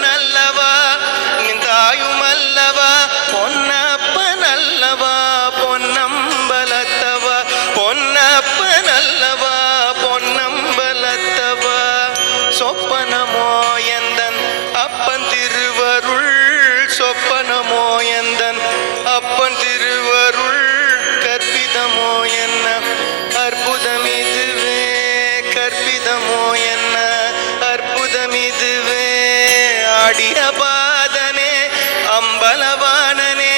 நல்லவா நின் தாயுமல்லவா பொன்னப்ப நல்லவா பொன்னம்பலத்தவா பொன்னப்ப நல்லவா பொன்னம்பலத்தவா சொப்பனமோ எந்தன் அப்பன் திருவருள் சொப்பனமோ எந்தன் அப்பன் திருவருள் கற்பிதமோ என்ன அற்புதம் இதுவே கற்பிதமோ என்ன அற்புதம் இதுவே ஆடிய பாதனே அம்பலவானனே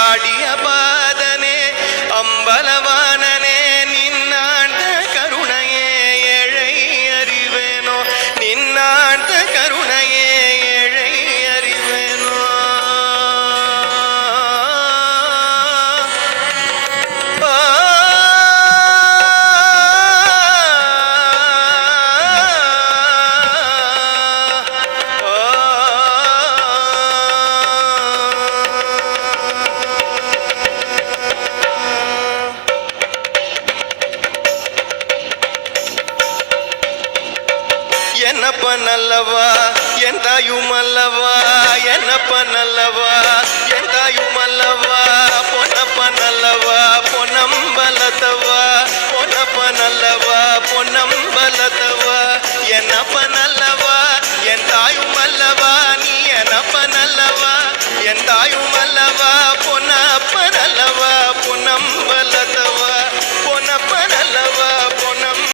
ஆடிய பாதனே அம்பலவானனே நின்னாண்ட கருணையே ஏழை அறிவேனோ நின்னாண்ட கருணையே ஏழை அறிவேனோ என்னப்ப நல்லவா என் தாயுமல்லவா என்னப்ப நல்லவா என் தாயுமல்லவா பொன்னப்ப நல்லவா பொன்னம்பலத்தவா பொன்னப்ப நல்லவா பொன்னம்பலத்தவா என்னப்ப நல்லவா என் தாயுமல்லவா நீ என்னப்ப நல்லவா என் தாயும்